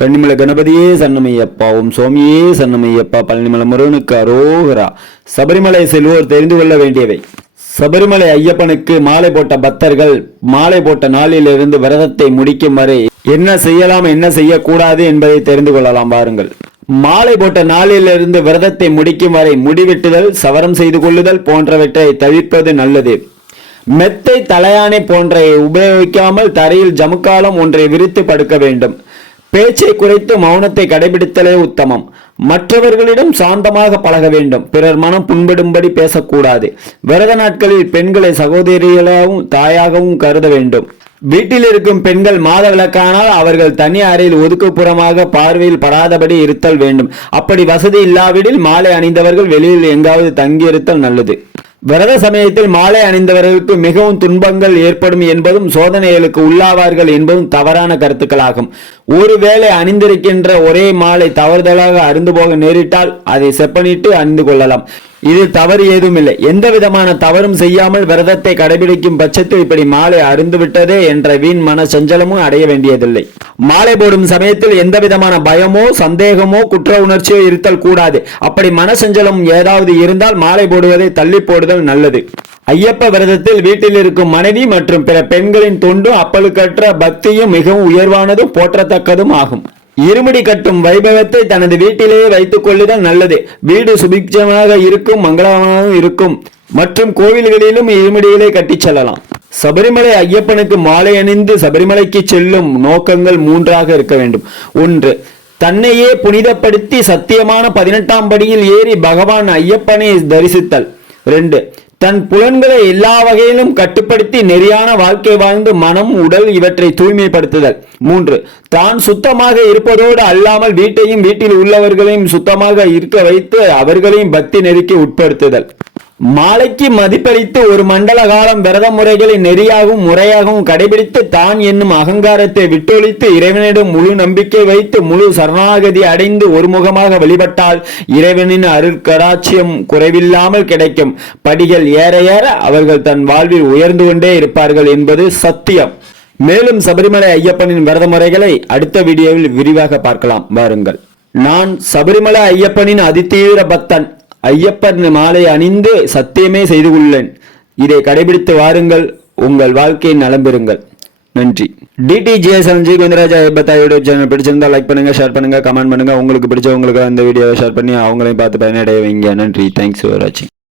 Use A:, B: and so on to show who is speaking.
A: கன்னிமலை கணபதியே சன்னமையப்பா ஓம் சன்னமையப்பா பழனிமலை முருகனுக்கு அரோகரா. சபரிமலை செல்வோர் தெரிந்து கொள்ள வேண்டியவை. சபரிமலை ஐயப்பனுக்கு மாலை போட்ட பக்தர்கள் மாலை போட்ட நாளிலிருந்து விரதத்தை முடிக்கும் வரை என்ன செய்யலாம் என்ன செய்யக்கூடாது என்பதை தெரிந்து கொள்ளலாம் வாருங்கள். மாலை போட்ட நாளிலிருந்து விரதத்தை முடிக்கும் வரை முடிவெட்டுதல் சவரம் செய்து கொள்ளுதல் போன்றவற்றை தவிர்ப்பது நல்லது. மெத்தை தலையானை போன்றவை உபயோகிக்காமல் தரையில் ஜமுக்காலம் ஒன்றை விரித்து படுக்க வேண்டும். பேச்சை குறைத்து மௌனத்தை கடைபிடித்தலே உத்தமம். மற்றவர்களிடம் சாந்தமாக பழக வேண்டும். பிறர் மனம் புண்படும்படி பேசக்கூடாது. விரத நாட்களில் பெண்களை சகோதரிகளாகவும் தாயாகவும் கருத வேண்டும். வீட்டில் இருக்கும் பெண்கள் மாத விளக்கானால் அவர்கள் தனி அறையில் ஒதுக்குப்புறமாக பார்வையில் படாதபடி இருத்தல் வேண்டும். அப்படி வசதி இல்லாவிடில் மாலை அணிந்தவர்கள் வெளியில் எங்காவது தங்கியிருத்தல் நல்லது. விரத சமயத்தில் மாலை அணிந்தவர்களுக்கு மிகவும் துன்பங்கள் ஏற்படும் என்பதும் சோதனைகளுக்கு உள்ளாவார்கள் என்பதும் தவறான கருத்துக்களாகும். ஒருவேளை அணிந்திருக்கின்ற ஒரே மாலை தவறுதலாக அருந்து போக நேரிட்டால் அதை செப்பனிட்டு அணிந்து கொள்ளலாம். இது தவறு ஏதுமில்லை. எந்த விதமான தவறும் செய்யாமல் விரதத்தை கடைபிடிக்கும் பட்சத்தில் இப்படி மாலை அறிந்துவிட்டதே என்ற வீண் மன சஞ்சலமும் அடைய வேண்டியதில்லை. மாலை போடும் சமயத்தில் எந்த விதமான பயமோ சந்தேகமோ குற்ற உணர்ச்சியோ இருத்தல் கூடாது. அப்படி மனசஞ்சலம் ஏதாவது இருந்தால் மாலை போடுவதை தள்ளி போடுதல் நல்லது. ஐயப்ப விரதத்தில் வீட்டில் இருக்கும் மனைவி மற்றும் பிற பெண்களின் தொண்டும் அப்பலுக்கற்ற பக்தியும் மிகவும் உயர்வானதும் போற்றத்தக்கதும் ஆகும். இருமுடி கட்டும் வைபவத்தை தனது வீட்டிலேயே வைத்துக் கொள்ளுதல் நல்லது. வீடு சுபிக்ஷமாக இருக்கும் மங்களமாகவும் இருக்கும். மற்றும் கோவில்களிலும் இருமுடிகளை கட்டிச் செல்லலாம். சபரிமலை ஐயப்பனுக்கு மாலை அணிந்து சபரிமலைக்கு செல்லும் நோக்கங்கள் மூன்றாக இருக்க வேண்டும். ஒன்று தன்னையே புனிதப்படுத்தி சத்தியமான பதினெட்டாம் படியில் ஏறி பகவான் ஐயப்பனை தரிசித்தல். ரெண்டு தன் புலன்களை எல்லா வகையிலும் கட்டுப்படுத்தி நெறியான வாழ்க்கை வாழ்ந்து மனம் உடல் இவற்றை தூய்மைப்படுத்துதல். மூன்று தான் சுத்தமாக இருப்பதோடு அல்லாமல் வீட்டையும் வீட்டில் உள்ளவர்களையும் சுத்தமாக இருக்க வைத்து அவர்களையும் பக்தி நெறிக்கு உட்படுத்துதல். மாலைக்கு மதிப்பளித்து ஒரு மண்டல காலம் விரத முறைகளை நெறியாகவும் முறையாகவும் கடைபிடித்து தான் என்னும் அகங்காரத்தை விட்டொழித்து இறைவனிடம் முழு நம்பிக்கை வைத்து முழு சரணாகதி அடைந்து ஒருமுகமாக வழிபட்டால் இறைவனின் அருட்கடாட்சியம் குறைவில்லாமல் கிடைக்கும். படிகள் ஏற ஏற அவர்கள் தன் வாழ்வில் உயர்ந்து கொண்டே இருப்பார்கள் என்பது சத்தியம். மேலும் சபரிமலை ஐயப்பனின் விரத முறைகளை அடுத்த வீடியோவில் விரிவாக பார்க்கலாம். வாருங்கள். நான் சபரிமலை ஐயப்பனின் அதிதீவிர பக்தன். ஐயப்பன் மாலை அணிந்து சத்தியமே செய்து கொள்ளேன் இதை கடைபிடித்து வாருங்கள் உங்கள் வாழ்க்கையை நலம் பெறுங்கள். நன்றி. டிடிஜிஎஸ்எல் ஜி குந்தராஜா ஐயப்பத்தா யூடியூப் சேனல் பிடிச்சிருந்தா லைக் பண்ணுங்க ஷேர் பண்ணுங்க கமெண்ட் பண்ணுங்க. உங்களுக்கு பிடிச்சவங்களுக்கு அந்த வீடியோவை ஷேர் பண்ணி அவங்களையும் பார்த்து பயனடைய வைங்க. நன்றி. தேங்க்ஸ் ஃபார் வாட்சிங்